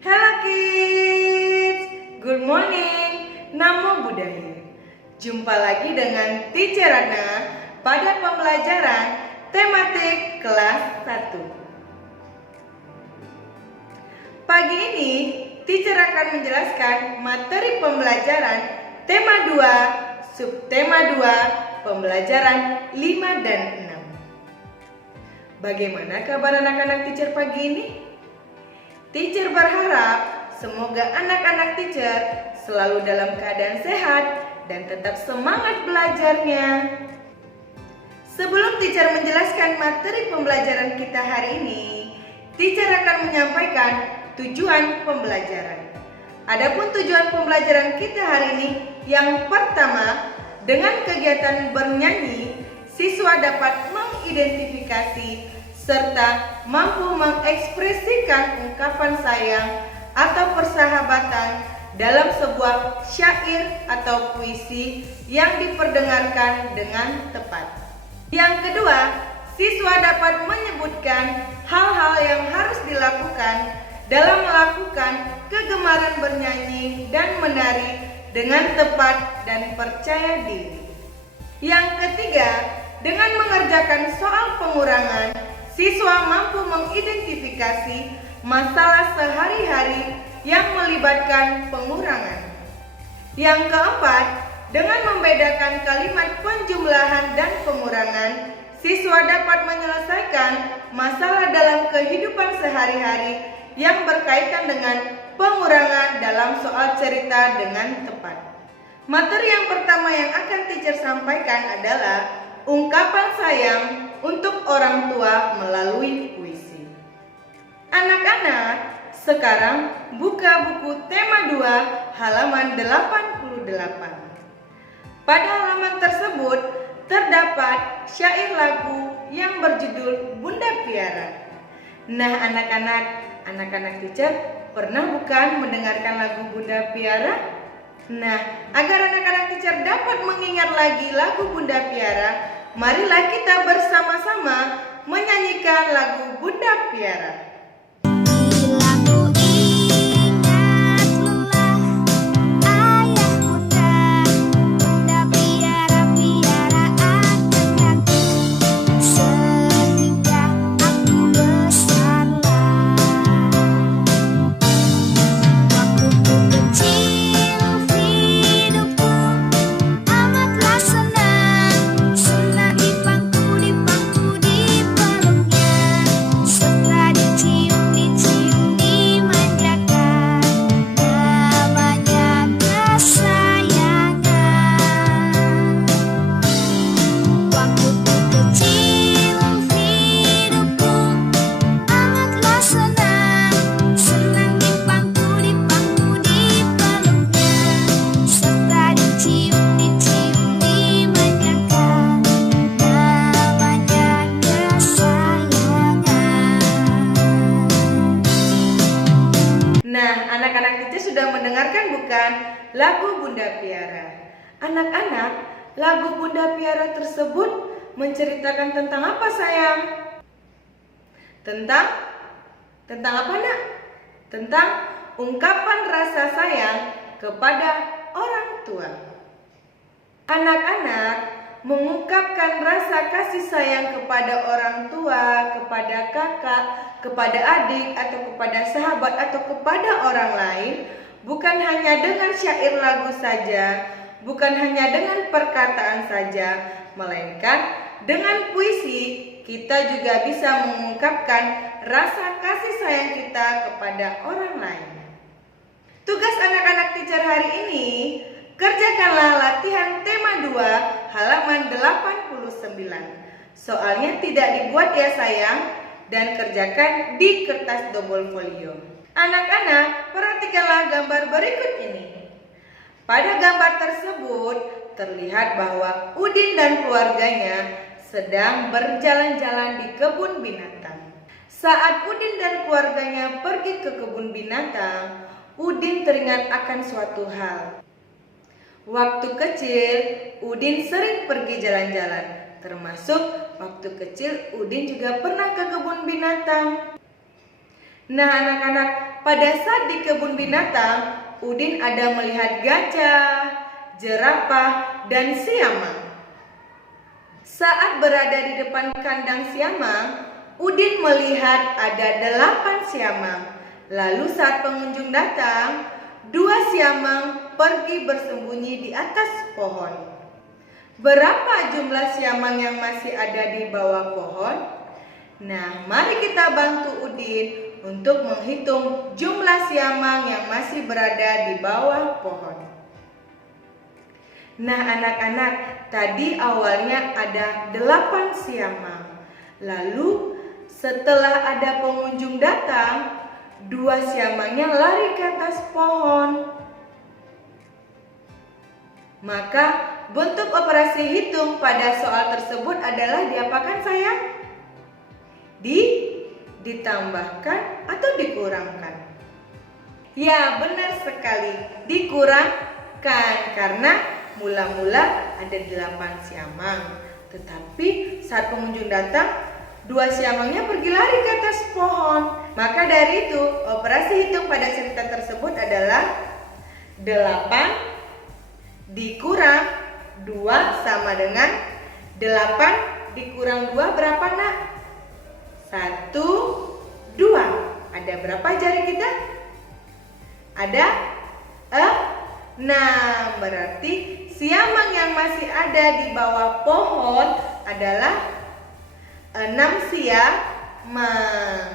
Hello kids, good morning, Namo Buddhaya. Jumpa lagi dengan Teacher Ana pada pembelajaran tematik kelas 1. Pagi ini, Teacher akan menjelaskan materi pembelajaran tema 2, subtema 2, pembelajaran 5 dan 6. Bagaimana kabar anak-anak Teacher pagi ini? Teacher berharap semoga anak-anak Teacher selalu dalam keadaan sehat dan tetap semangat belajarnya. Sebelum Teacher menjelaskan materi pembelajaran kita hari ini, Teacher akan menyampaikan tujuan pembelajaran. Adapun tujuan pembelajaran kita hari ini, yang pertama, dengan kegiatan bernyanyi, siswa dapat mengidentifikasi serta mampu mengekspresikan ungkapan sayang atau persahabatan dalam sebuah syair atau puisi yang diperdengarkan dengan tepat. Yang kedua, siswa dapat menyebutkan hal-hal yang harus dilakukan dalam melakukan kegemaran bernyanyi dan menari dengan tepat dan percaya diri. Yang ketiga, dengan mengerjakan soal pengurangan, siswa mampu mengidentifikasi masalah sehari-hari yang melibatkan pengurangan. Yang keempat, dengan membedakan kalimat penjumlahan dan pengurangan, siswa dapat menyelesaikan masalah dalam kehidupan sehari-hari yang berkaitan dengan pengurangan dalam soal cerita dengan tepat. Materi yang pertama yang akan Teacher sampaikan adalah ungkapan sayang untuk orang tua melalui puisi. Anak-anak, sekarang buka buku tema 2 halaman 88. Pada halaman tersebut terdapat syair lagu yang berjudul Bunda Piara. Nah, anak-anak Teacher pernah bukan mendengarkan lagu Bunda Piara? Nah, agar anak-anak Teacher dapat mengingat lagi lagu Bunda Piara, marilah kita bersama-sama menyanyikan lagu Bunda Piara. Anak-anak Teacher sudah mendengarkan bukan lagu Bunda Piara? Anak-anak, lagu Bunda Piara tersebut menceritakan tentang apa sayang? Tentang apa nak? Tentang ungkapan rasa sayang kepada orang tua. Anak-anak mengungkapkan rasa kasih sayang kepada orang tua, kepada kakak, kepada adik, atau kepada sahabat, atau kepada orang lain, bukan hanya dengan syair lagu saja, bukan hanya dengan perkataan saja, melainkan dengan puisi kita juga bisa mengungkapkan rasa kasih sayang kita kepada orang lain. Tugas anak-anak Teacher hari ini, kerjakanlah latihan tema 2 halaman 89. Soalnya tidak dibuat ya sayang, dan kerjakan di kertas double folio. Anak-anak, perhatikanlah gambar berikut ini. Pada gambar tersebut terlihat bahwa Udin dan keluarganya sedang berjalan-jalan di kebun binatang. Saat Udin dan keluarganya pergi ke kebun binatang, Udin teringat akan suatu hal. Waktu kecil, Udin sering pergi jalan-jalan, termasuk waktu kecil Udin juga pernah ke kebun binatang. Nah anak-anak, pada saat di kebun binatang, Udin ada melihat gajah, jerapah, dan siamang. Saat berada di depan kandang siamang, Udin melihat ada 8 siamang. Lalu saat pengunjung datang, 2 siamang pergi bersembunyi di atas pohon. Berapa jumlah siamang yang masih ada di bawah pohon? Nah, mari kita bantu Udin untuk menghitung jumlah siamang yang masih berada di bawah pohon. Nah anak-anak, tadi awalnya ada 8 siamang. Lalu setelah ada pengunjung datang, 2 siamangnya lari ke atas pohon. Maka bentuk operasi hitung pada soal tersebut adalah diapakan sayang? Ditambahkan atau dikurangkan? Ya benar sekali, dikurangkan karena mula-mula ada 8 siamang. Tetapi saat pengunjung datang, 2 siamangnya pergi lari ke atas pohon. Maka dari itu operasi hitung pada cerita tersebut adalah 8 dikurang 2 sama dengan 8 dikurang 2 berapa nak? 1, 2. Ada berapa jari kita? Ada 6. Berarti siamang yang masih ada di bawah pohon adalah 6 siamang.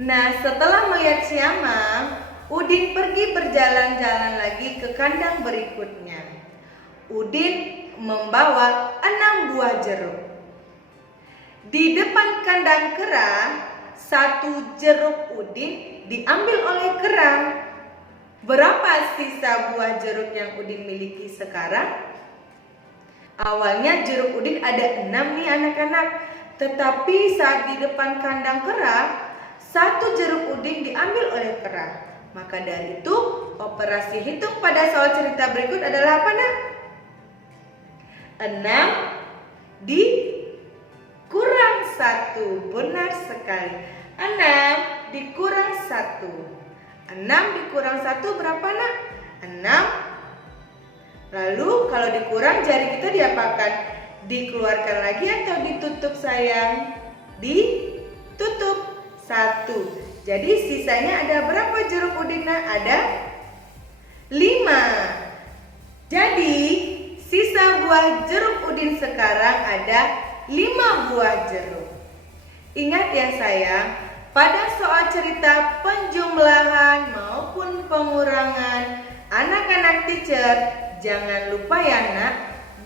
Nah setelah melihat siamang, Udin pergi berjalan-jalan lagi ke kandang berikutnya. Udin membawa 6 buah jeruk. Di depan kandang kera, 1 jeruk Udin diambil oleh kera. Berapa sisa buah jeruk yang Udin miliki sekarang? Awalnya jeruk Udin ada 6 nih anak-anak. Tetapi saat di depan kandang kera, 1 jeruk Udin diambil oleh kera. Maka dari itu operasi hitung pada soal cerita berikut adalah apa nak? 6 dikurang 1. Benar sekali. 6 dikurang 1. 6 dikurang 1 berapa nak? 6. Lalu kalau dikurang jari kita diapakan? Dikeluarkan lagi atau ditutup sayang? Ditutup 1. Jadi sisanya ada berapa jeruk Udin? Ada 5. Jadi sisa buah jeruk Udin sekarang ada 5 buah jeruk. Ingat ya sayang, pada soal cerita penjumlahan maupun pengurangan, anak-anak teacher jangan lupa ya nak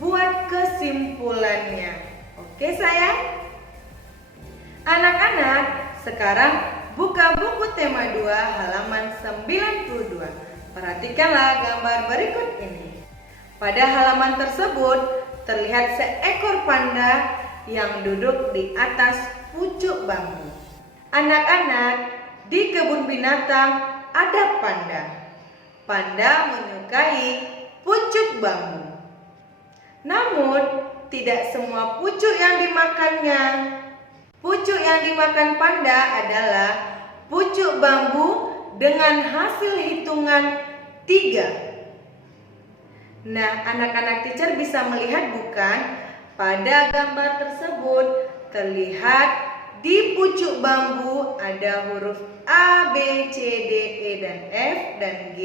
buat kesimpulannya. Oke sayang? Anak-anak, sekarang buka buku tema 2 halaman 92. Perhatikanlah gambar berikut ini. Pada halaman tersebut terlihat seekor panda yang duduk di atas pucuk bambu. Anak-anak, di kebun binatang ada panda. Panda menyukai pucuk bambu. Namun tidak semua pucuk yang dimakannya. Pucuk yang dimakan panda adalah pucuk bambu dengan hasil hitungan 3. Nah, anak-anak teacher bisa melihat bukan? Pada gambar tersebut terlihat di pucuk bambu ada huruf A, B, C, D, E, dan F, dan G.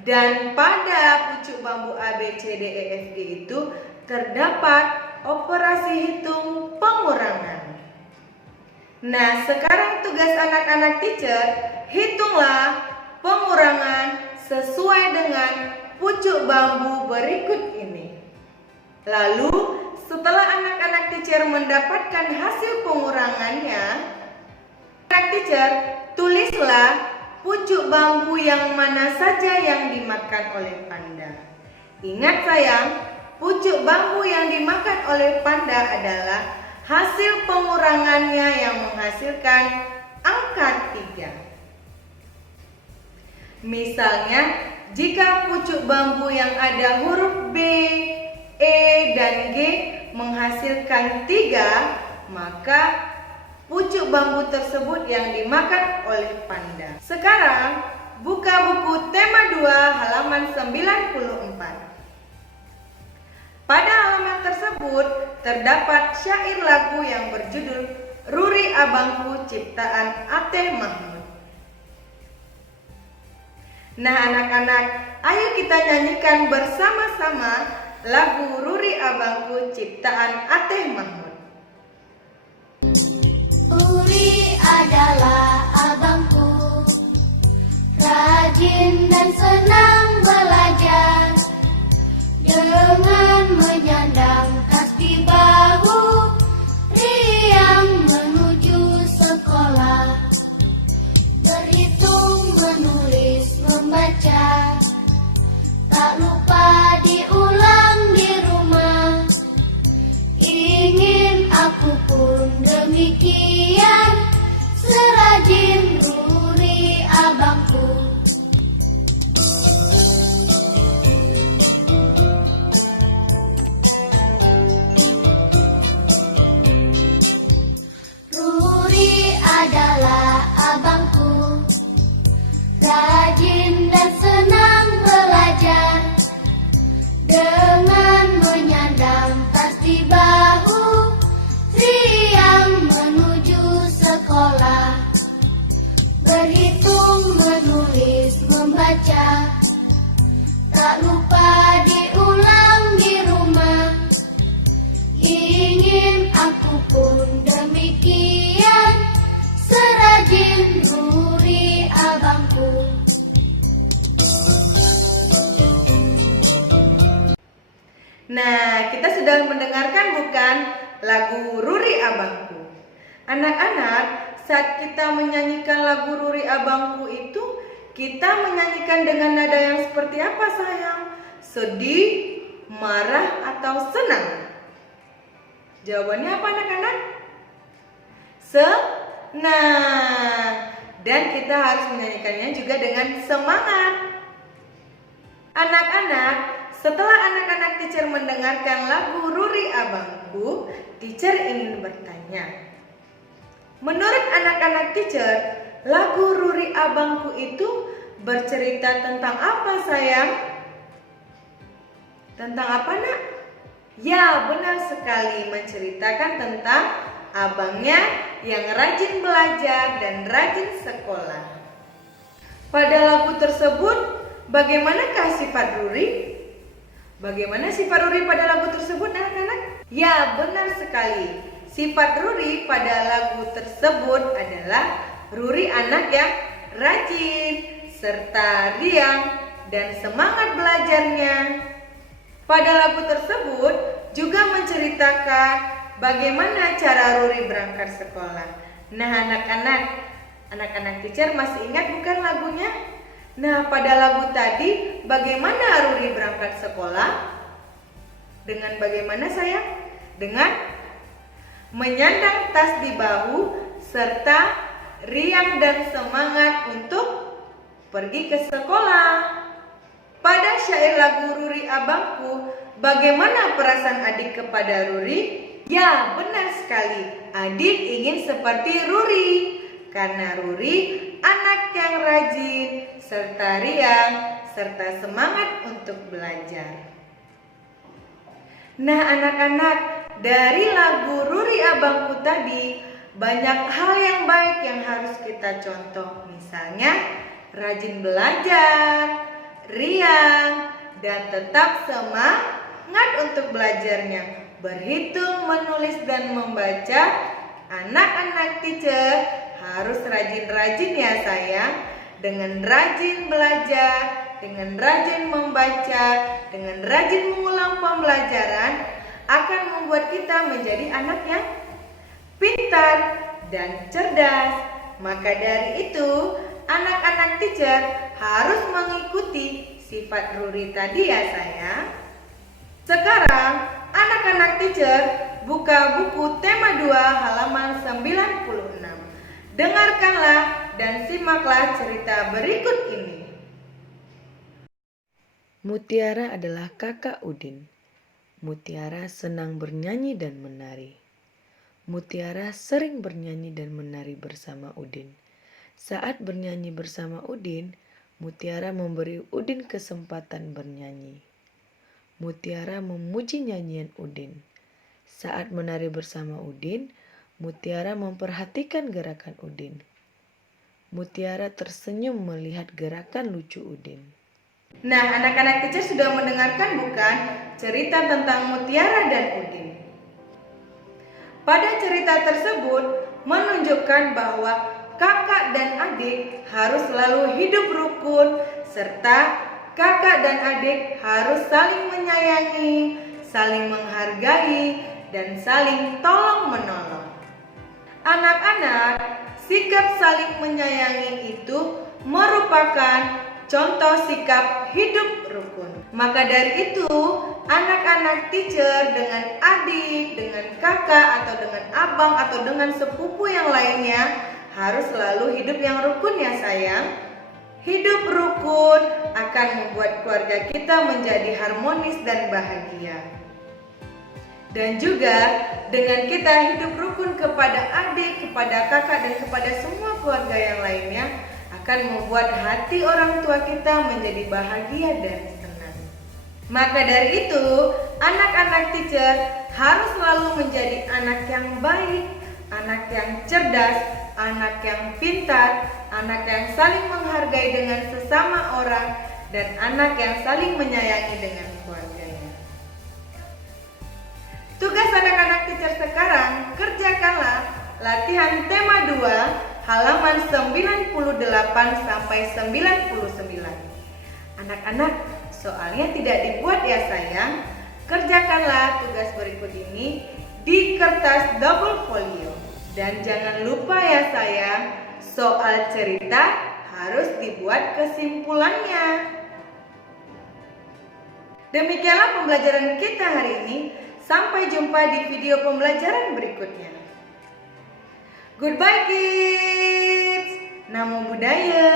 Dan pada pucuk bambu A, B, C, D, E, F, G itu terdapat operasi hitung pengurangan. Nah, sekarang tugas anak-anak teacher, hitunglah pengurangan sesuai dengan pucuk bambu berikut ini. Lalu, setelah anak-anak teacher mendapatkan hasil pengurangannya, anak teacher tulislah pucuk bambu yang mana saja yang dimakan oleh panda. Ingat sayang, pucuk bambu yang dimakan oleh panda adalah hasil pengurangannya yang menghasilkan angka 3. Misalnya, jika pucuk bambu yang ada huruf B, E, dan G menghasilkan 3, maka pucuk bambu tersebut yang dimakan oleh panda. Sekarang buka buku tema 2 halaman 94. Pada halaman tersebut terdapat syair lagu yang berjudul Ruri Abangku ciptaan Ateh Mahmud. Nah anak-anak, ayo kita nyanyikan bersama-sama lagu Ruri Abangku ciptaan Ateh Mahmud. Ruri adalah abangku, rajin dan senang belajar, dengan menyandang tas di bahu, riang menuju sekolah, berhitung, menulis, membaca, tak lupa diulang di rumah. Ingin aku pun demikian, serajin Ruri abangku. Ruri adalah abangku, rajin dan senang belajar, dengan menyandang tas di bahu, riang menuju sekolah, berhitung, menulis, membaca, tak lupa diulang di rumah. Ingin aku pun demikian, serajin Ruri abangku. Nah, kita sudah mendengarkan bukan lagu Ruri Abangku. Anak-anak, saat kita menyanyikan lagu Ruri Abangku itu, kita menyanyikan dengan nada yang seperti apa sayang? Sedih, marah, atau senang? Jawabannya apa anak-anak? Senang. Dan kita harus menyanyikannya juga dengan semangat. Anak-anak, setelah anak-anak teacher mendengarkan lagu Ruri Abangku, teacher ingin bertanya. Menurut anak-anak teacher, lagu Ruri Abangku itu bercerita tentang apa sayang? Tentang apa nak? Ya, benar sekali, menceritakan tentang abangnya yang rajin belajar dan rajin sekolah. Pada lagu tersebut, bagaimanakah sifat Ruri? Bagaimana sifat Ruri pada lagu tersebut anak-anak? Ya, benar sekali. Sifat Ruri pada lagu tersebut adalah Ruri anak yang rajin, serta riang dan semangat belajarnya. Pada lagu tersebut juga menceritakan bagaimana cara Ruri berangkat sekolah. Nah anak-anak teacher masih ingat bukan lagunya? Nah, pada lagu tadi bagaimana Ruri berangkat sekolah? Dengan bagaimana sayang? Dengan menyandang tas di bahu serta riang dan semangat untuk pergi ke sekolah. Pada syair lagu Ruri Abangku, bagaimana perasaan adik kepada Ruri? Ya, benar sekali. Adik ingin seperti Ruri. Karena Ruri anak yang rajin, serta riang, serta semangat untuk belajar. Nah anak-anak, dari lagu Ruri Abangku tadi, banyak hal yang baik yang harus kita contoh. Misalnya, rajin belajar, riang, dan tetap semangat untuk belajarnya. Berhitung, menulis, dan membaca. Anak-anak teacher harus rajin-rajin ya sayang. Dengan rajin belajar, dengan rajin membaca, dengan rajin mengulang pembelajaran akan membuat kita menjadi anak yang pintar dan cerdas. Maka dari itu, anak-anak teacher harus mengikuti sifat Ruri tadi ya sayang. Sekarang, anak-anak teacher buka buku tema 2 halaman 96. Dengarkanlah dan simaklah cerita berikut ini. Mutiara adalah kakak Udin. Mutiara senang bernyanyi dan menari. Mutiara sering bernyanyi dan menari bersama Udin. Saat bernyanyi bersama Udin, Mutiara memberi Udin kesempatan bernyanyi. Mutiara memuji nyanyian Udin. Saat menari bersama Udin, Mutiara memperhatikan gerakan Udin. Mutiara tersenyum melihat gerakan lucu Udin. Nah, anak-anak kecil sudah mendengarkan bukan cerita tentang Mutiara dan Udin? Pada cerita tersebut menunjukkan bahwa kakak dan adik harus selalu hidup rukun, serta kakak dan adik harus saling menyayangi, saling menghargai, dan saling tolong-menolong. Anak-anak, sikap saling menyayangi itu merupakan contoh sikap hidup rukun. Maka dari itu, anak-anak teacher dengan adik, dengan kakak, atau dengan abang, atau dengan sepupu yang lainnya harus selalu hidup yang rukun ya sayang. Hidup rukun akan membuat keluarga kita menjadi harmonis dan bahagia. Dan juga dengan kita hidup rukun kepada adik, kepada kakak, dan kepada semua keluarga yang lainnya akan membuat hati orang tua kita menjadi bahagia dan senang. Maka dari itu, anak-anak teacher harus selalu menjadi anak yang baik, anak yang cerdas, anak yang pintar, anak yang saling menghargai dengan sesama orang, dan anak yang saling menyayangi dengan keluarganya. Tugas anak-anak teacher sekarang, kerjakanlah latihan tema 2 halaman 98 sampai 99. Anak-anak, soalnya tidak dibuat ya sayang. Kerjakanlah tugas berikut ini di kertas double folio. Dan jangan lupa ya sayang, soal cerita harus dibuat kesimpulannya. Demikianlah pembelajaran kita hari ini. Sampai jumpa di video pembelajaran berikutnya. Goodbye kids. Namo Buddhaya.